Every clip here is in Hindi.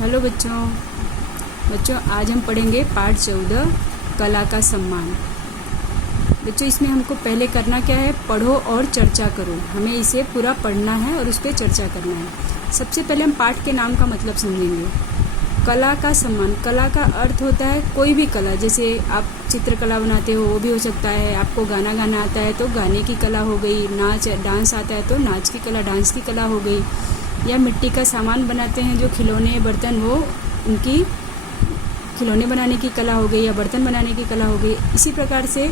हेलो बच्चों आज हम पढ़ेंगे पाठ 14 कला का सम्मान। बच्चों इसमें हमको पहले करना क्या है, पढ़ो और चर्चा करो। हमें इसे पूरा पढ़ना है और उस पर चर्चा करना है। सबसे पहले हम पाठ के नाम का मतलब समझेंगे। कला का सम्मान, कला का अर्थ होता है कोई भी कला। जैसे आप चित्रकला बनाते हो वो भी हो सकता है, आपको गाना गाना आता है तो गाने की कला हो गई, डांस आता है तो नाच की कला, डांस की कला हो गई, या मिट्टी का सामान बनाते हैं जो खिलौने बर्तन, वो उनकी खिलौने बनाने की कला हो गई या बर्तन बनाने की कला हो गई। इसी प्रकार से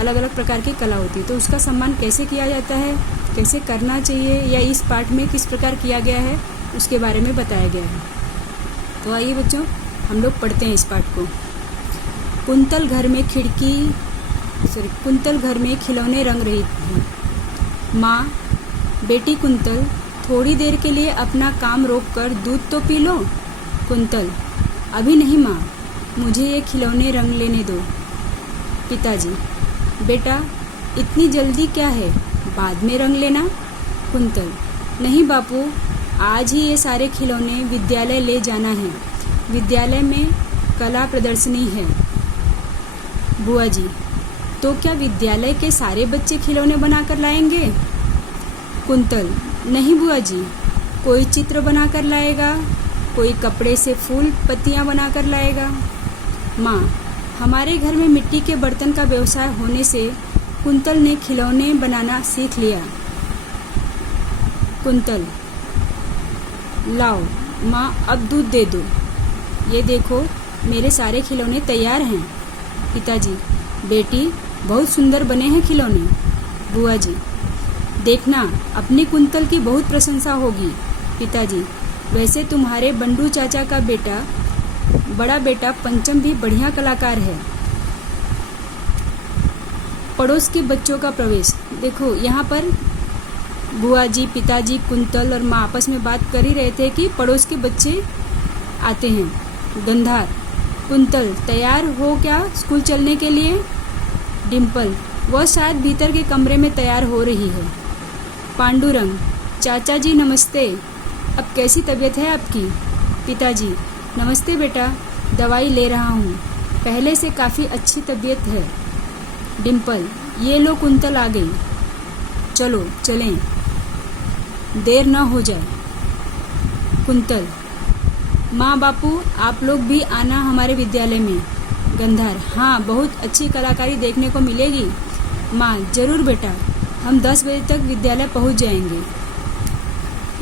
अलग अलग प्रकार की कला होती है। तो उसका सम्मान कैसे किया जाता है, कैसे करना चाहिए, या इस पाठ में किस प्रकार किया गया है उसके बारे में बताया गया है। तो आइए बच्चों हम लोग पढ़ते हैं इस पाठ को। कुंतल घर में खिलौने रंग रही थी। माँ, बेटी कुंतल थोड़ी देर के लिए अपना काम रोककर दूध तो पी लो। कुंतल, अभी नहीं माँ, मुझे ये खिलौने रंग लेने दो। पिताजी, बेटा इतनी जल्दी क्या है, बाद में रंग लेना। कुंतल, नहीं बापू, आज ही ये सारे खिलौने विद्यालय ले जाना है। विद्यालय में कला प्रदर्शनी है। बुआ जी, तो क्या विद्यालय के सारे बच्चे खिलौने बनाकर लाएंगे? कुंतल, नहीं बुआ जी, कोई चित्र बनाकर लाएगा, कोई कपड़े से फूल पत्तियां बनाकर लाएगा। माँ, हमारे घर में मिट्टी के बर्तन का व्यवसाय होने से कुंतल ने खिलौने बनाना सीख लिया। कुंतल, लाओ माँ, अब दूध दे दो। ये देखो मेरे सारे खिलौने तैयार हैं। पिताजी, बेटी बहुत सुंदर बने हैं खिलौने। बुआ जी, देखना अपनी कुंतल की बहुत प्रशंसा होगी। पिताजी, वैसे तुम्हारे बंडू चाचा का बड़ा बेटा पंचम भी बढ़िया कलाकार है। पड़ोस के बच्चों का प्रवेश। देखो यहाँ पर बुआ जी, पिताजी, कुंतल और माँ आपस में बात कर ही रहे थे कि पड़ोस के बच्चे आते हैं। गंधार, कुंतल तैयार हो क्या स्कूल चलने के लिए? डिम्पल, वह शायद भीतर के कमरे में तैयार हो रही है। पांडुरंग, चाचा जी नमस्ते, अब कैसी तबीयत है आपकी? पिताजी, नमस्ते बेटा, दवाई ले रहा हूँ, पहले से काफ़ी अच्छी तबीयत है। डिम्पल, ये लो कुंतल आ गई, चलो चलें, देर न हो जाए। कुंतल, माँ बापू आप लोग भी आना हमारे विद्यालय में। गंधार, हाँ बहुत अच्छी कलाकारी देखने को मिलेगी। माँ, जरूर बेटा, हम 10 बजे तक विद्यालय पहुंच जाएंगे।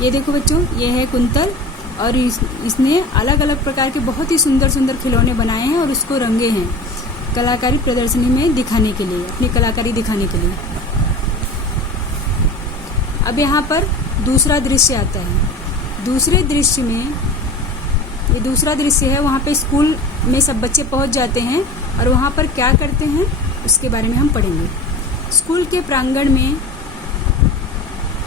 ये देखो बच्चों, ये है कुंतल और इसने अलग अलग प्रकार के बहुत ही सुंदर सुंदर खिलौने बनाए हैं और उसको रंगे हैं कलाकारी प्रदर्शनी में दिखाने के लिए, अपनी कलाकारी दिखाने के लिए। अब यहाँ पर दूसरा दृश्य आता है। दूसरे दृश्य में, ये दूसरा दृश्य है, वहाँ पे स्कूल में सब बच्चे पहुँच जाते हैं और वहाँ पर क्या करते हैं उसके बारे में हम पढ़ेंगे। स्कूल के प्रांगण में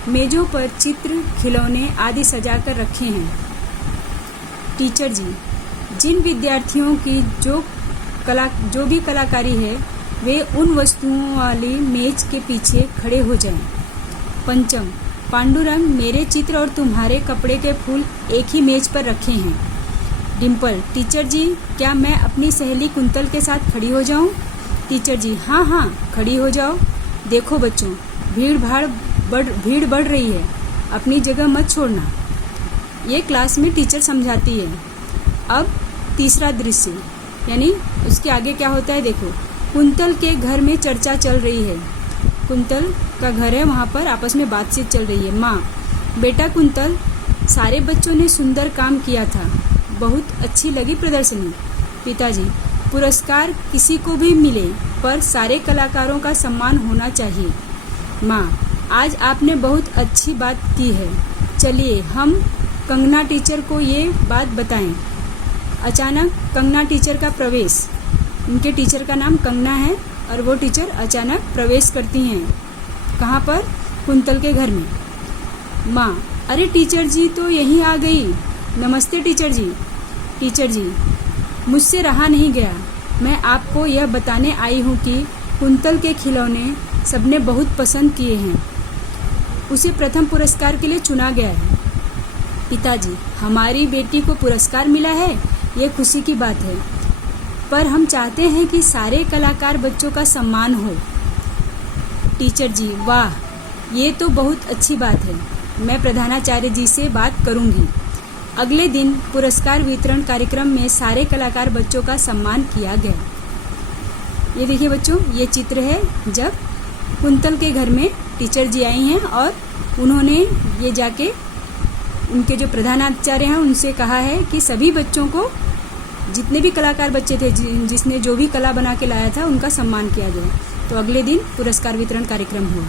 मेजों पर चित्र, खिलौने आदि सजाकर रखे हैं। टीचर जी, जिन विद्यार्थियों की जो भी कलाकारी है वे उन वस्तुओं वाली मेज के पीछे खड़े हो जाएं। पंचम, पांडुरंग, मेरे चित्र और तुम्हारे कपड़े के फूल एक ही मेज पर रखे हैं। डिम्पल, टीचर जी, क्या मैं अपनी सहेली कुंतल के साथ खड़ी हो जाऊं? टीचर जी, हाँ हाँ खड़ी हो जाओ। देखो बच्चों, भीड़ बढ़ रही है, अपनी जगह मत छोड़ना। ये क्लास में टीचर समझाती है। अब तीसरा दृश्य, यानी उसके आगे क्या होता है देखो। कुंतल के घर में चर्चा चल रही है। कुंतल का घर है, वहाँ पर आपस में बातचीत चल रही है। माँ, बेटा कुंतल, सारे बच्चों ने सुंदर काम किया था, बहुत अच्छी लगी प्रदर्शनी। पिताजी, पुरस्कार किसी को भी मिले पर सारे कलाकारों का सम्मान होना चाहिए। माँ, आज आपने बहुत अच्छी बात की है, चलिए हम कंगना टीचर को ये बात बताएं। अचानक कंगना टीचर का प्रवेश। उनके टीचर का नाम कंगना है और वो टीचर अचानक प्रवेश करती हैं। कहाँ पर? कुंतल के घर में। माँ, अरे टीचर जी तो यहीं आ गई। नमस्ते टीचर जी। टीचर जी, मुझसे रहा नहीं गया, मैं आपको यह बताने आई हूँ कि कुंतल के खिलौने सबने बहुत पसंद किए हैं, उसे प्रथम पुरस्कार के लिए चुना गया है। पिताजी, हमारी बेटी को पुरस्कार मिला है, ये खुशी की बात है, पर हम चाहते हैं कि सारे कलाकार बच्चों का सम्मान हो। टीचर जी, वाह, ये तो बहुत अच्छी बात है, मैं प्रधानाचार्य जी से बात करूंगी। अगले दिन पुरस्कार वितरण कार्यक्रम में सारे कलाकार बच्चों का सम्मान किया गया। ये देखिए बच्चों, ये चित्र है जब कुंतल के घर में टीचर जी आई हैं और उन्होंने ये जाके उनके जो प्रधानाचार्य हैं उनसे कहा है कि सभी बच्चों को, जितने भी कलाकार बच्चे थे, जिसने जो भी कला बना के लाया था, उनका सम्मान किया गया। तो अगले दिन पुरस्कार वितरण कार्यक्रम हुआ।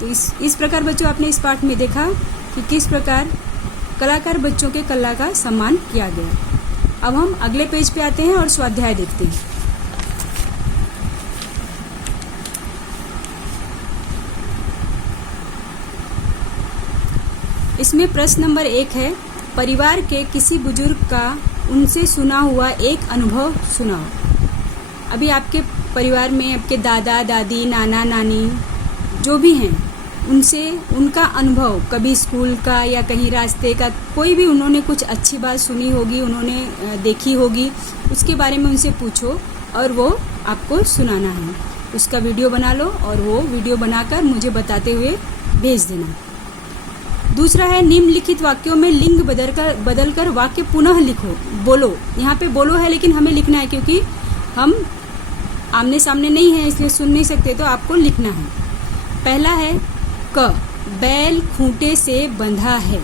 तो इस प्रकार बच्चों आपने इस पाठ में देखा कि किस प्रकार कलाकार बच्चों के कला का सम्मान किया गया। अब हम अगले पेज पे आते हैं और स्वाध्याय देखते हैं। इसमें प्रश्न नंबर 1 है, परिवार के किसी बुजुर्ग का उनसे सुना हुआ एक अनुभव सुनाओ। अभी आपके परिवार में आपके दादा दादी, नाना नानी जो भी हैं, उनसे उनका अनुभव, कभी स्कूल का या कहीं रास्ते का, कोई भी उन्होंने कुछ अच्छी बात सुनी होगी, उन्होंने देखी होगी, उसके बारे में उनसे पूछो और वो आपको सुनाना है। उसका वीडियो बना लो और वो वीडियो बनाकर मुझे बताते हुए भेज देना। दूसरा है, निम्नलिखित वाक्यों में लिंग बदलकर वाक्य पुनः लिखो। बोलो, यहाँ पे बोलो है लेकिन हमें लिखना है क्योंकि हम आमने सामने नहीं है इसलिए सुन नहीं सकते, तो आपको लिखना है। पहला है क, बैल खूंटे से बंधा है।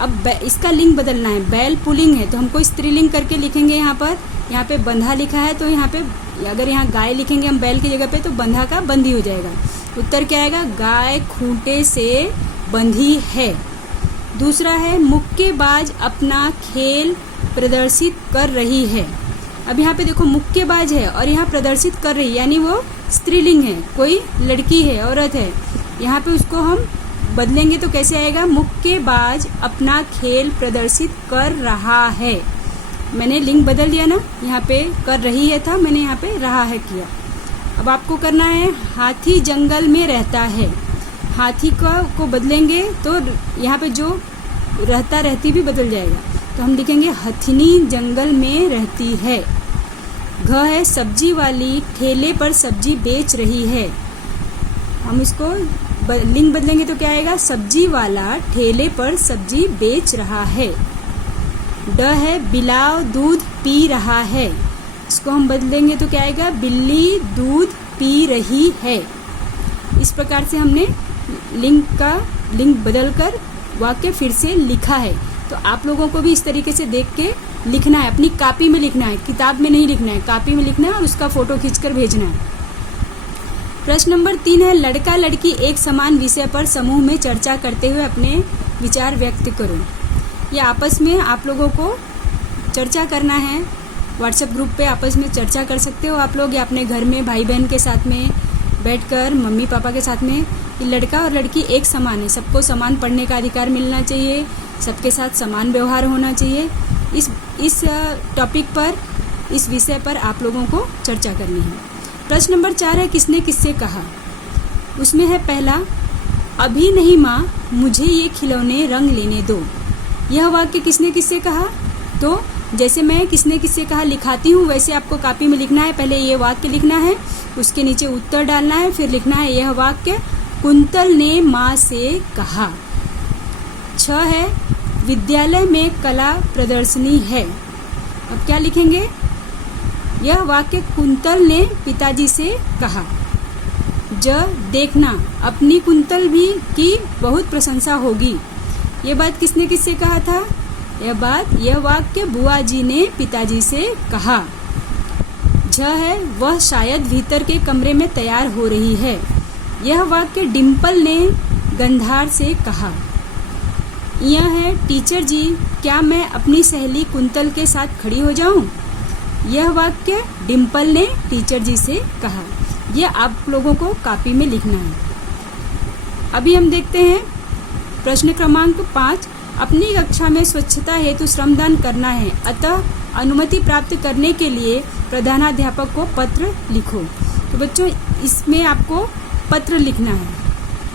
अब इसका लिंग बदलना है, बैल पुल्लिंग है तो हमको स्त्रीलिंग करके लिखेंगे। यहाँ पे बंधा लिखा है तो यहाँ पे अगर यहाँ गाय लिखेंगे हम बैल की जगह पे तो बंधा का बंधी हो जाएगा। उत्तर क्या आएगा? गाय खूंटे से बंधी है। दूसरा है, मुक्केबाज अपना खेल प्रदर्शित कर रही है। अब यहाँ पे देखो मुक्केबाज है और यहाँ प्रदर्शित कर रही, यानी वो स्त्रीलिंग है, कोई लड़की है, औरत है। यहाँ पे उसको हम बदलेंगे तो कैसे आएगा? मुक्केबाज अपना खेल प्रदर्शित कर रहा है। मैंने लिंग बदल दिया ना, यहाँ पे कर रही है था, मैंने यहाँ पे रहा है किया। अब आपको करना है, हाथी जंगल में रहता है। हाथी को बदलेंगे तो यहाँ पे जो रहता रहती भी बदल जाएगा, तो हम लिखेंगे हथिनी जंगल में रहती है। घ है, सब्जी वाली ठेले पर सब्जी बेच रही है। हम इसको लिंग बदलेंगे तो क्या आएगा? सब्जी वाला ठेले पर सब्जी बेच रहा है। ड है, बिलाव दूध पी रहा है। इसको हम बदलेंगे तो क्या आएगा? बिल्ली दूध पी रही है। इस प्रकार से हमने लिंग बदलकर वाक्य फिर से लिखा है। तो आप लोगों को भी इस तरीके से देख के लिखना है, अपनी कॉपी में लिखना है, किताब में नहीं लिखना है, कॉपी में लिखना है और उसका फोटो खींचकर भेजना है। प्रश्न नंबर 3 है, लड़का लड़की एक समान विषय पर समूह में चर्चा करते हुए अपने विचार व्यक्त करो। ये आपस में आप लोगों को चर्चा करना है। व्हाट्सएप ग्रुप पे आपस में चर्चा कर सकते हो आप लोग, या अपने घर में भाई बहन के साथ में बैठकर, मम्मी पापा के साथ में। लड़का और लड़की एक समान है, सबको समान पढ़ने का अधिकार मिलना चाहिए, सबके साथ समान व्यवहार होना चाहिए। इस टॉपिक पर, इस विषय पर आप लोगों को चर्चा करनी है। प्रश्न नंबर 4 है, किसने किससे कहा। उसमें है पहला, अभी नहीं माँ, मुझे ये खिलौने रंग लेने दो। यह वाक्य किसने किससे कहा? तो जैसे मैं किसने किससे कहा लिखाती हूँ, वैसे आपको कॉपी में लिखना है। पहले ये वाक्य लिखना है, उसके नीचे उत्तर डालना है, फिर लिखना है यह वाक्य कुंतल ने माँ से कहा। 6 है, विद्यालय में कला प्रदर्शनी है। अब क्या लिखेंगे? यह वाक्य कुंतल ने पिताजी से कहा। ज, देखना, अपनी कुंतल भी की बहुत प्रशंसा होगी। ये बात किसने किससे कहा था? यह वाक्य बुआ जी ने पिताजी से कहा। झ है, वह शायद भीतर के कमरे में तैयार हो रही है। यह वाक्य डिम्पल ने गंधार से कहा। यह है, टीचर जी, क्या मैं अपनी सहेली कुंतल के साथ खड़ी हो जाऊं? यह वाक्य डिम्पल ने टीचर जी से कहा। यह आप लोगों को कॉपी में लिखना है। अभी हम देखते हैं प्रश्न क्रमांक 5, अपनी कक्षा में स्वच्छता हेतु श्रमदान करना है, अतः अनुमति प्राप्त करने के लिए प्रधानाध्यापक को पत्र लिखो। तो बच्चों, इसमें आपको पत्र लिखना है,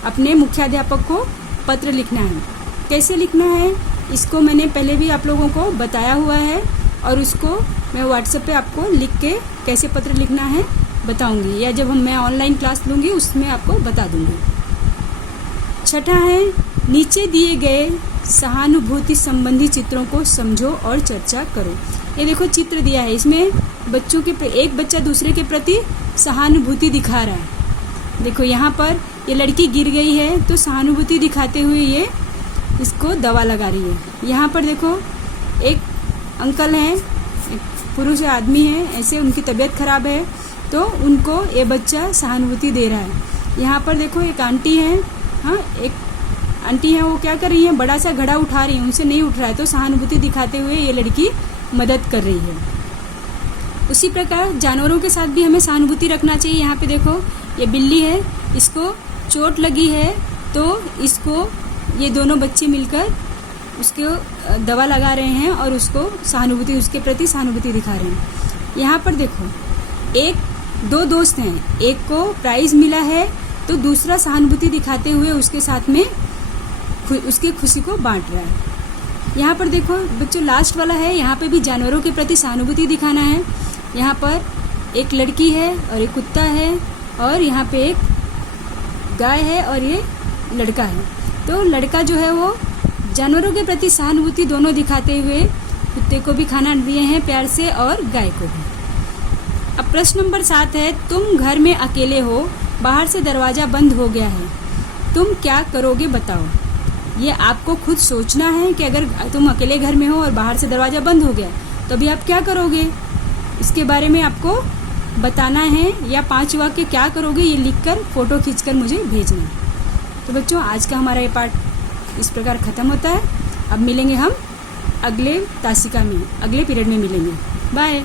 अपने मुख्याध्यापक को पत्र लिखना है। कैसे लिखना है? इसको मैंने पहले भी आप लोगों को बताया हुआ है और उसको मैं व्हाट्सएप पे आपको लिख के कैसे पत्र लिखना है बताऊंगी, या जब मैं ऑनलाइन क्लास लूँगी उसमें आपको बता दूंगी। छठा है, नीचे दिए गए सहानुभूति संबंधी चित्रों को समझो और चर्चा करो। ये देखो चित्र दिया है, इसमें बच्चों के एक बच्चा दूसरे के प्रति सहानुभूति दिखा रहा है। देखो यहाँ पर ये लड़की गिर गई है तो सहानुभूति दिखाते हुए ये इसको दवा लगा रही है। यहाँ पर देखो एक अंकल हैं, एक पुरुष आदमी है, ऐसे उनकी तबीयत खराब है तो उनको ये बच्चा सहानुभूति दे रहा है। यहाँ पर देखो एक आंटी है, हाँ एक आंटी है, वो क्या कर रही है, बड़ा सा घड़ा उठा रही है, उनसे नहीं उठ रहा है तो सहानुभूति दिखाते हुए ये लड़की मदद कर रही है। उसी प्रकार जानवरों के साथ भी हमें सहानुभूति रखना चाहिए। यहाँ पे देखो ये बिल्ली है, इसको चोट लगी है तो इसको ये दोनों बच्चे मिलकर उसको दवा लगा रहे हैं और उसको सहानुभूति, उसके प्रति सहानुभूति दिखा रहे हैं। यहाँ पर देखो दो दोस्त हैं, एक को प्राइज मिला है तो दूसरा सहानुभूति दिखाते हुए उसके साथ में उसके खुशी को बांट रहा है। यहाँ पर देखो बच्चों लास्ट वाला है, यहाँ पे भी जानवरों के प्रति सहानुभूति दिखाना है। यहाँ पर एक लड़की है और एक कुत्ता है और यहाँ पे एक गाय है और ये लड़का है। तो लड़का जो है वो जानवरों के प्रति सहानुभूति दोनों दिखाते हुए कुत्ते को भी खाना दिए हैं प्यार से और गाय को भी। अब प्रश्न नंबर 7 है, तुम घर में अकेले हो, बाहर से दरवाजा बंद हो गया है, तुम क्या करोगे बताओ। ये आपको खुद सोचना है कि अगर तुम अकेले घर में हो और बाहर से दरवाजा बंद हो गया तो अभी आप क्या करोगे, इसके बारे में आपको बताना है, या 5 वाक्य क्या करोगे ये लिखकर फोटो खींचकर मुझे भेजना है। तो बच्चों आज का हमारा ये पार्ट इस प्रकार ख़त्म होता है। अब मिलेंगे हम अगले तासिका में, अगले पीरियड में मिलेंगे। बाय।